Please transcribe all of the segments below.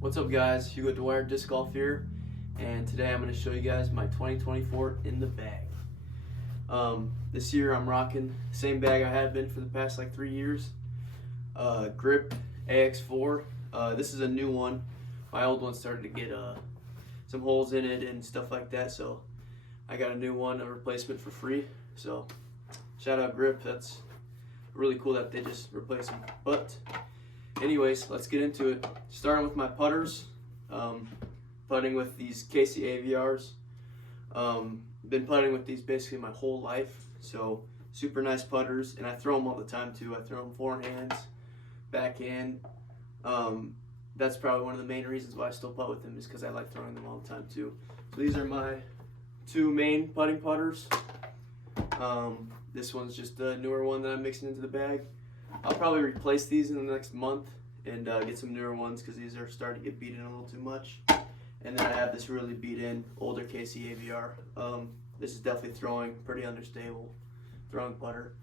What's up, guys? Hugo Dwyer, Disc Golf here, and today I'm going to show you guys my 2024 in the bag. This year I'm rocking the same bag I have been for the past like 3 years. Grip AX4. This is a new one. My old one started to get some holes in it and stuff like that, so I got a new one, a replacement for free. So shout out Grip. That's really cool that they just replaced them. But anyways, let's get into it. Starting with my putters, putting with these KC AVRs. Been putting with these basically my whole life, so super nice putters, and I throw them all the time too. I throw them forehands, backhand. That's probably one of the main reasons why I still putt with them, is because I like throwing them all the time too. So these are my two main putting putters. This one's just a newer one that I'm mixing into the bag. I'll probably replace these in the next month and get some newer ones, because these are starting to get beat in a little too much. And then I have this really beat in older KC AVR. This is definitely throwing pretty understable, throwing putter.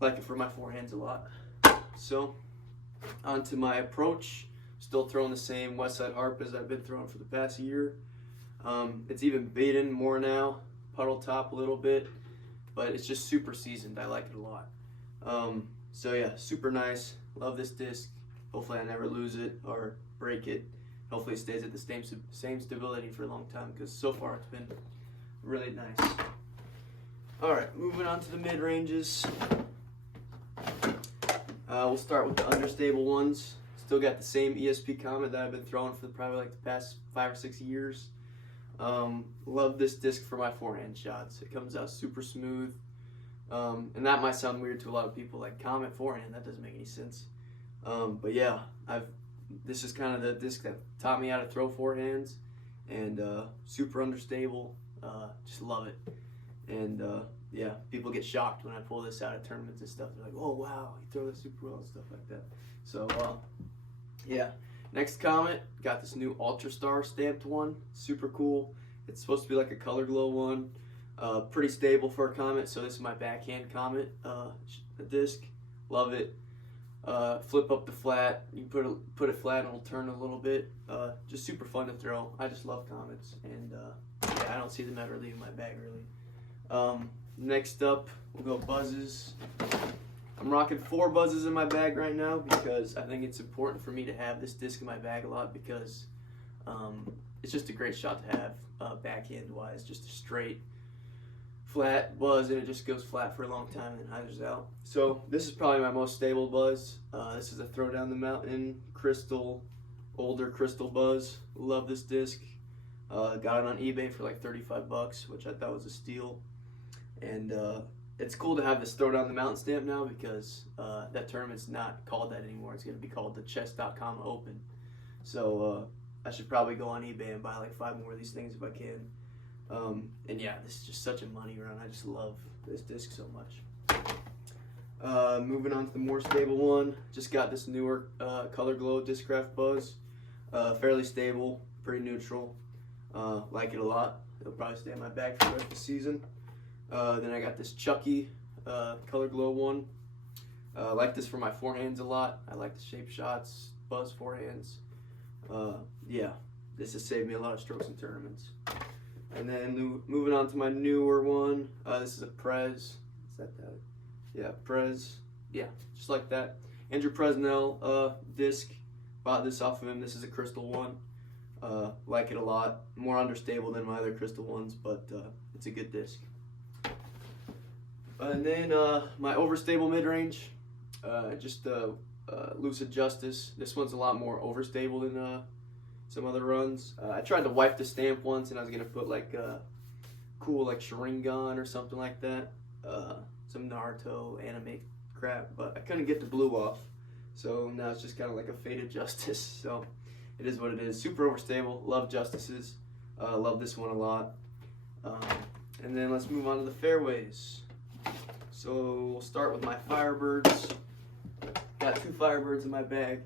Like it for my forehands a lot. So on to my approach. Still throwing the same Westside Harp as I've been throwing for the past year. It's even beaten more now, puddle top a little bit, but it's just super seasoned. I like it a lot. So yeah, super nice. Love this disc. Hopefully I never lose it or break it. Hopefully it stays at the same stability for a long time, because so far it's been really nice. Alright, moving on to the mid-ranges. We'll start with the understable ones. Still got the same ESP Comet that I've been throwing for probably like the past 5 or 6 years. Love this disc for my forehand shots. It comes out super smooth. And that might sound weird to a lot of people, like Comet forehand, that doesn't make any sense. But yeah, this is kind of the disc that taught me how to throw forehands, and super understable. Just love it. And yeah, people get shocked when I pull this out at tournaments and stuff. They're like, "Oh wow, you throw this super well," and stuff like that. So yeah. Next Comet, got this new Ultra Star stamped one. Super cool. It's supposed to be like a color glow one. Pretty stable for a Comet. So this is my backhand Comet disc. Love it. Flip up the flat. You put it flat and it'll turn a little bit. Just super fun to throw. I just love Comets, and yeah, I don't see them ever leaving my bag really. Next up, we'll go buzzes. I'm rocking 4 buzzes in my bag right now, because I think it's important for me to have this disc in my bag a lot, because it's just a great shot to have backhand wise. Just a straight flat buzz, and it just goes flat for a long time and then hyzers out. So this is probably my most stable buzz. This is a Throw Down the Mountain crystal, older crystal buzz. Love this disc. Got it on eBay for like 35 bucks, which I thought was a steal. And it's cool to have this Throw Down the Mountain stamp now, because that tournament's not called that anymore. It's going to be called the Chess.com Open. So I should probably go on eBay and buy like 5 more of these things if I can. And yeah, this is just such a money run. I just love this disc so much. Moving on to the more stable one. Just got this newer Color Glow Discraft Buzz. Fairly stable, pretty neutral. Like it a lot. It'll probably stay in my bag for the rest of the season. Then I got this Chucky Color Glow one. Like this for my forehands a lot. I like the shape shots, buzz forehands. Yeah, this has saved me a lot of strokes in tournaments. And then moving on to my newer one. This is a Prez. Is that? Yeah, Prez. Yeah, just like that. Andrew Presnell disc. Bought this off of him. This is a crystal one. Like it a lot. More understable than my other crystal ones, but it's a good disc. And then my overstable mid-range, just Lucid Justice. This one's a lot more overstable than some other runs. I tried to wipe the stamp once, and I was gonna put like cool like Sharingan or something like that, some Naruto anime crap, but I couldn't get the blue off. So now it's just kind of like a faded Justice. So it is what it is. Super overstable. Love Justices. Love this one a lot. And then let's move on to the fairways. So we'll start with my Firebirds. Got 2 Firebirds in my bag.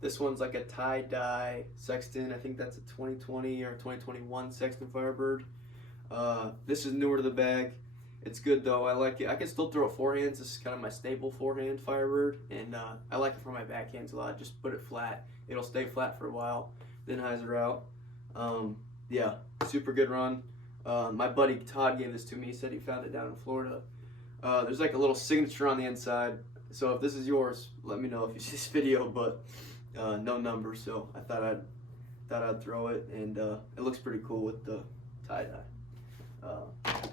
This one's like a tie-dye Sexton. I think that's a 2020 or 2021 Sexton Firebird. This is newer to the bag. It's good though. I like it. I can still throw it forehands. This is kind of my staple forehand Firebird, and I like it for my backhands a lot. Just put it flat. It'll stay flat for a while. Thinheiser out. Yeah, super good run. My buddy Todd gave this to me. He said he found it down in Florida. There's like a little signature on the inside. So if this is yours, let me know if you see this video. But no number, so I thought I'd throw it, and it looks pretty cool with the tie dye.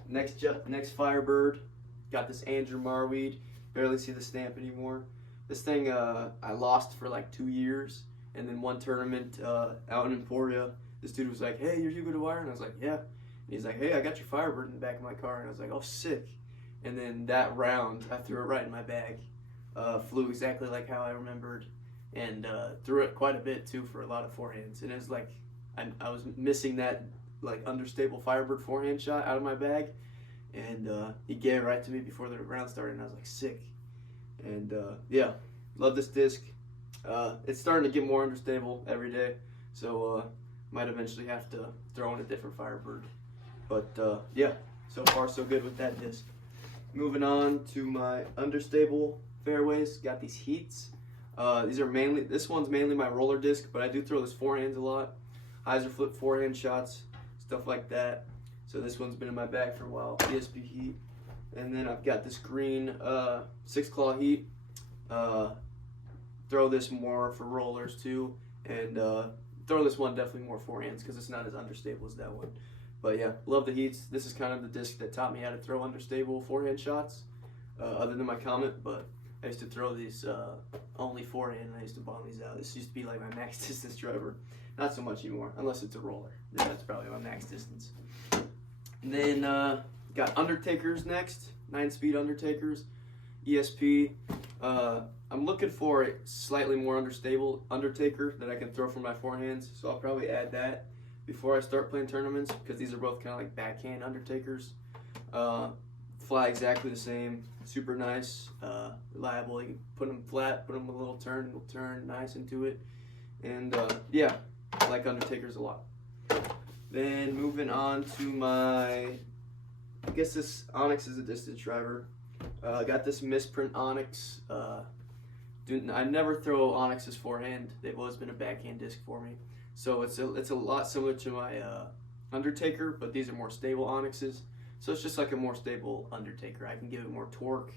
Next Firebird, got this Andrew Marweed. Barely see the stamp anymore. This thing I lost for like 2 years, and then one tournament out in Emporia, this dude was like, "Hey, you're Hugo Dwyer," and I was like, "Yeah." And he's like, "Hey, I got your Firebird in the back of my car," and I was like, "Oh, sick." And then that round, I threw it right in my bag. Flew exactly like how I remembered, and threw it quite a bit too for a lot of forehands. And it was like I was missing that like understable Firebird forehand shot out of my bag, and he gave it right to me before the round started, and I was like, sick. And yeah, love this disc. It's starting to get more understable every day, so might eventually have to throw in a different Firebird. But yeah, so far so good with that disc. Moving on to my understable fairways, got these Heats. This one's mainly my roller disc, but I do throw this forehands a lot. Hyzer flip forehand shots, stuff like that. So this one's been in my bag for a while, ESP Heat. And then I've got this green 6-claw Heat. Throw this more for rollers too, and throw this one definitely more forehands because it's not as understable as that one. But yeah, love the Heats. This is kind of the disc that taught me how to throw understable forehand shots, other than my Comet. But I used to throw these only forehand, and I used to bomb these out. This used to be like my max distance driver. Not so much anymore, unless it's a roller. Then that's probably my max distance. And then got Undertakers next, 9-speed Undertakers, ESP. I'm looking for a slightly more understable Undertaker that I can throw from my forehands, so I'll probably add that before I start playing tournaments, because these are both kind of like backhand Undertakers. Fly exactly the same, super nice, reliable. You can put them flat, put them with a little turn, it'll turn nice into it. And yeah, I like Undertakers a lot. Then moving on to my, I guess this Onyx is a distance driver. I got this misprint Onyx. I never throw Onyx's forehand. They've always been a backhand disc for me. So it's a lot similar to my Undertaker, but these are more stable Onyxes. So it's just like a more stable Undertaker. I can give it more torque,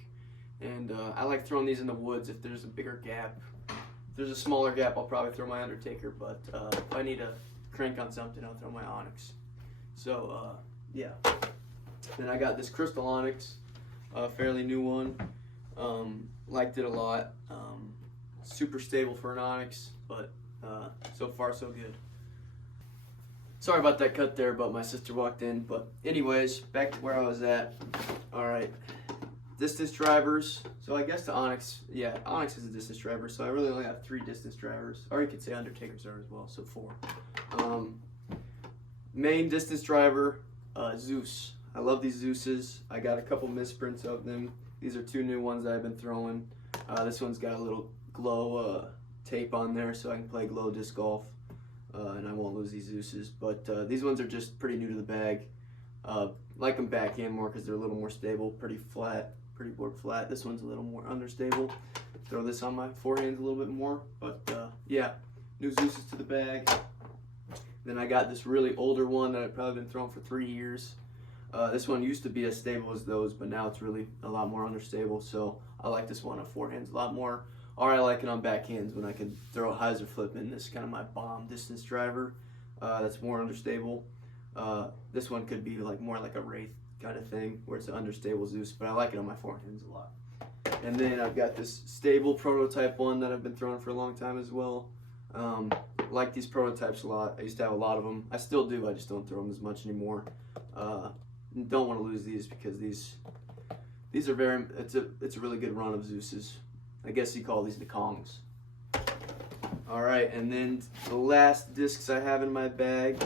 and I like throwing these in the woods if there's a bigger gap. If there's a smaller gap, I'll probably throw my Undertaker, but if I need to crank on something, I'll throw my Onyx. So yeah. Then I got this Crystal Onyx, fairly new one. Liked it a lot. Super stable for an Onyx, but so far so good. Sorry about that cut there, but my sister walked in. But anyways, back to where I was at. Alright, distance drivers. So I guess the Onyx, yeah, Onyx is a distance driver, so I really only have 3 distance drivers. Or you could say Undertakers are as well, so 4. Main distance driver, Zeus. I love these Zeuses. I got a couple misprints of them. These are 2 new ones that I've been throwing. This one's got a little glow tape on there, so I can play glow disc golf, and I won't lose these Zeuses. But these ones are just pretty new to the bag. Like them backhand more because they're a little more stable, pretty flat, pretty board flat. This one's a little more understable. Throw this on my forehands a little bit more. But yeah, new Zeuses to the bag. Then I got this really older one that I've probably been throwing for 3 years. This one used to be as stable as those, but now it's really a lot more understable, so I like this one on forehands a lot more. Or I like it on backhands when I can throw a hyzer flip in. This is kind of my bomb distance driver that's more understable. This one could be like more like a Wraith kind of thing, where it's an understable Zeus, but I like it on my forehands a lot. And then I've got this stable prototype one that I've been throwing for a long time as well. Like these prototypes a lot. I used to have a lot of them. I still do, I just don't throw them as much anymore. Don't want to lose these because these are very, it's a really good run of Zeuses. I guess you call these the Kongs. Alright, and then the last discs I have in my bag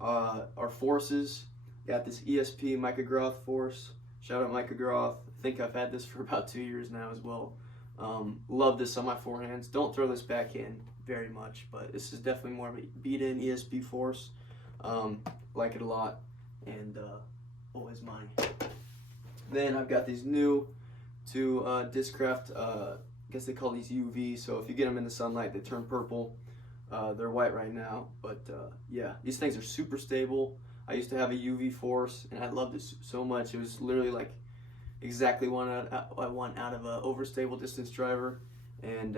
are Forces. Got this ESP Micah Groth Force. Shout out Micah Groth. I think I've had this for about 2 years now as well. Love this on my forehands. Don't throw this backhand very much, but this is definitely more of a beat-in ESP Force. Like it a lot, and always mine. Then I've got these new 2 Discraft, I guess they call these UV, so if you get them in the sunlight, they turn purple. They're white right now, but yeah, these things are super stable. I used to have a UV Force, and I loved it so much. It was literally like exactly what I want out of an overstable distance driver, and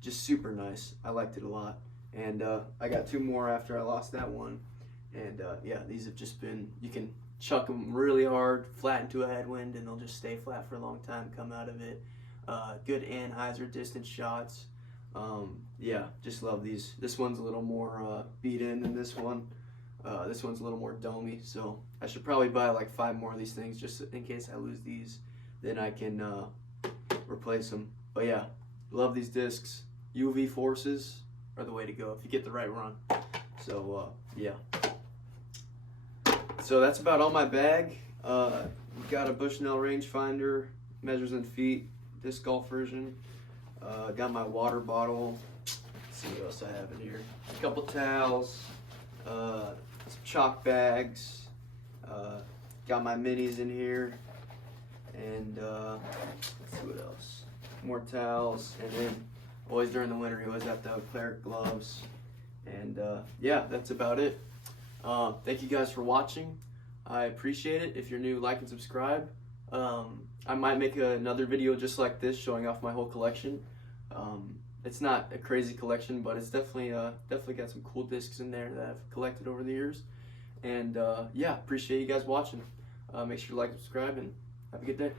just super nice. I liked it a lot, and I got 2 more after I lost that one, and yeah, these have just been, you can chuck them really hard, flat into a headwind, and they'll just stay flat for a long time, come out of it. Good Anheuser distance shots. Yeah, just love these. This one's a little more beat in than this one. This one's a little more domey, so I should probably buy like 5 more of these things just in case I lose these. Then I can replace them. But yeah, love these discs. UV Forces are the way to go if you get the right run. So yeah. So that's about all my bag. Got a Bushnell rangefinder, measures in feet, disc golf version. Got my water bottle. Let's see what else I have in here. A couple towels, some chalk bags. Got my minis in here, and let's see what else. More towels, and then always during the winter, you always have to have Claret gloves. And yeah, that's about it. Thank you guys for watching. I appreciate it. If you're new, like and subscribe. I might make another video just like this showing off my whole collection. It's not a crazy collection, but it's definitely got some cool discs in there that I've collected over the years. And yeah, appreciate you guys watching. Make sure to like and subscribe, and have a good day.